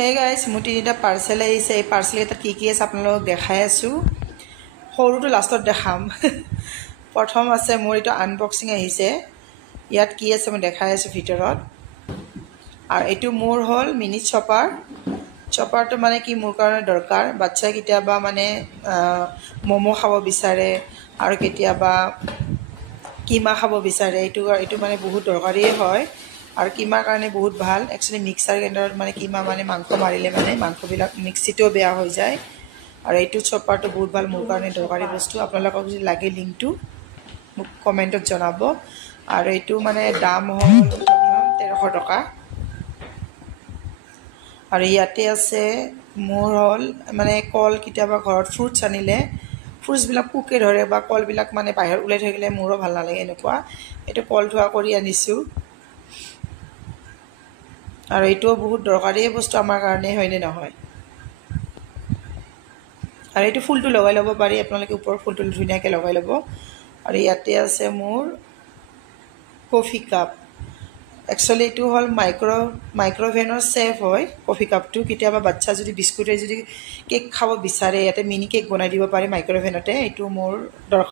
Hey guys, মোৰ তিনিটা parcel আহিছে। এই পাৰ্চেল কেইটাত কি আছে আপোনালোকক দেখাই আছোঁ। সৰুটো লাষ্টত দেখাম। প্ৰথম আছে মোৰ এইটো আনবক্সিং আহিছে। ইয়াত কি আছে মই দেখাই আছোঁ ভিতৰত। আৰু এইটো মোৰ হ'ল মিনি চপাৰ। চপাৰটো মানে কি মোৰ কাৰণে দৰকাৰ। বাচ্চাই কেতিয়াবা মানে ম'ম' খাব বিচাৰে আৰু কেতিয়াবা কিমা খাব বিচাৰে। এইটো মানে বহুত দৰকাৰীয়ে হয়। আৰু কিমাৰ কাৰণে বহুত ভাল। একচুৱেলি মিক্সাৰ গ্ৰাইণ্ডাৰত মানে কিমা মানে মাংস মাৰিলে মানে মাংসবিলাক মিক্সিটোও বেয়া হৈ যায়। আৰু এইটো চপাৰটো বহুত ভাল, মোৰ কাৰণে দৰকাৰী বস্তু। আপোনালোকক যদি লাগে লিংকটো মোক কমেণ্টত জনাব। আৰু এইটো মানে দাম হ'ল 1300 টকা। আৰু ইয়াতে আছে মোৰ হ'ল মানে কল। কেতিয়াবা ঘৰত ফ্ৰুটছ আনিলে ফ্ৰুটছবিলাক পোকে ধৰে বা কলবিলাক মানে বাহিৰত ওলাই থাকিলে মোৰো ভাল নালাগে এনেকুৱা। এইটো কল ধোৱা কৰি আনিছোঁ। আৰু এইটোও বহুত দৰকাৰী বস্তু আমাৰ কাৰণে, হয়নে নহয়? আৰু এইটো ফুলটো লগাই ল'ব পাৰি, আপোনালোকে ওপৰৰ ফুলটো ধুনীয়াকৈ লগাই ল'ব। আৰু ইয়াতে আছে মোৰ কফি কাপ। একচুৱেলি এইটো হ'ল মাইক্ৰ'ভেনৰ ছেফ হয় কফি কাপটো। কেতিয়াবা বাচ্ছা যদি বিস্কুটে যদি কেক খাব বিচাৰে, ইয়াতে মিনি কেক বনাই দিব পাৰে মাইক্ৰ'ভেনতে। এইটো মোৰ দৰকাৰ।